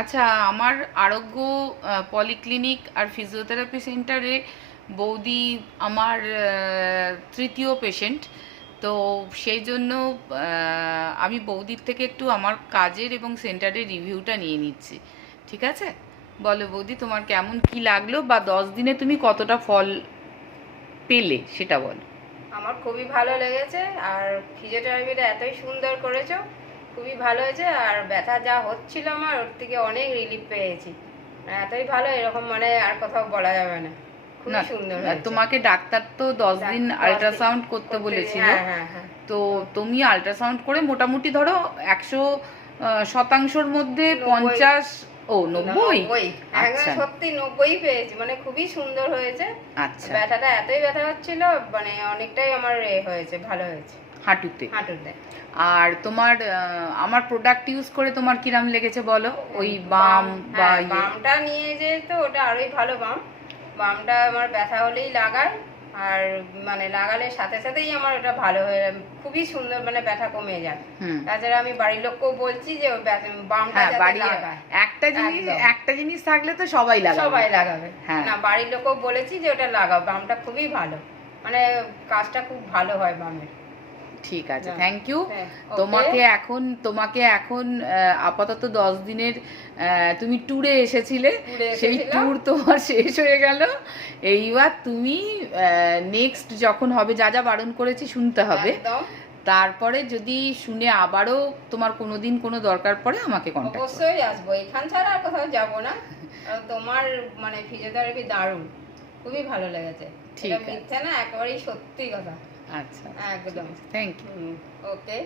আচ্ছা, আমার আরোগ্য পলিক্লিনিক আর ফিজিওথেরাপি সেন্টারে বৌদি আমার তৃতীয় পেশেন্ট। তো সেই জন্য আমি বৌদির থেকে একটু আমার কাজের এবং সেন্টারের রিভিউটা নিয়ে নিচ্ছি। ঠিক আছে? বলো বৌদি, তোমার কেমন কি লাগলো, বা 10 দিনে তুমি কতটা ফল পেলে সেটা বলো। আমার খুবই ভালো লেগেছে। আর ফিজিওথেরাপিটা এতই সুন্দর করেছো, খুবই ভালো হয়েছে। আর ব্যথা যা হচ্ছিল আমার, ওর থেকে অনেক রিলিফ পেয়েছি। এতই ভালো, এরকম মানে আর কোথাও বলা যাবে না। না, খুবই সুন্দর হয়েছে। তোমাকে ডাক্তার তো 10 দিন 10 দিন আল্ট্রাসাউন্ড করতে করতে, বলেছিল। হ্যাঁ হ্যাঁ হ্যাঁ। তো তো তুমি আল্ট্রাসাউন্ড করে মোটামুটি ধরো 100 শতাংশর মধ্যে 90, 50, ও 90। 90 একদম আচ্ছা সত্যি 90 পেয়েছি, মানে খুবই সুন্দর হয়েছে। আচ্ছা। ব্যথাটা এতই ব্যথা হচ্ছিল, মানে অনেকটাই আমার হয়েছে, ভালো হয়েছে হাঁটুতে। হাঁটুতে। আর তোমার আমার প্রোডাক্ট ইউজ করে তোমার কিরাম লেগেছে বলো, ওই বাম বা হ্যাঁ, ইয়ে? বামটা নিয়ে যে, তো ওটা আরোই ভালো বাম। বামটা আমার ব্যথা হলেই লাগায়। আর মানে লাগালে সাথে সাথেই আমার ওটা ভালো হয়ে, খুবই সুন্দর, মানে ব্যথা কমে যায়। হুম। তাছাড়া আমি বাড়ির লোককেও বলছি যে বামটা হ্যাঁ, যাতে বাড়ি লাগায়। একদম। একটা জিনিস থাকলে তো সবাই লাগাবে। সবাই লাগাবে। হ্যাঁ। না, বাড়ির লোকও বলেছি যে ওটা লাগাও, বামটা খুবই ভালো, মানে কাজটা খুব ভালো হয় বামের। ঠিক আছে, না, থ্যাংক ইউ। হ্যাঁ, তোমাকে এখন আপাতত 10 দিনের তুমি ট্যুরে এসেছিলে, ঘুরে সেই এসেছিলাম। ট্যুর তোমার শেষ হয়ে গেল। এইবার তুমি নেক্সট যখন হবে, যা যা বারণ করেছি শুনতে হবে। একদম। তারপরে যদি শুনে আবারও তোমার কোনোদিন কোনো দরকার পড়ে আমাকে কন্ট্যাক্ট করো। অবশ্যই আসবো, এখান ছাড়া আর কোথাও যাবো না। আর তোমার মানে ফিজিওথেরাপি দারুণ, খুবই ভালো লেগেছে। ঠিক এটা আছে। মিথ্যে না, একেবারেই সত্যি কথা। আচ্ছা, একদম। Thank you. ওকে।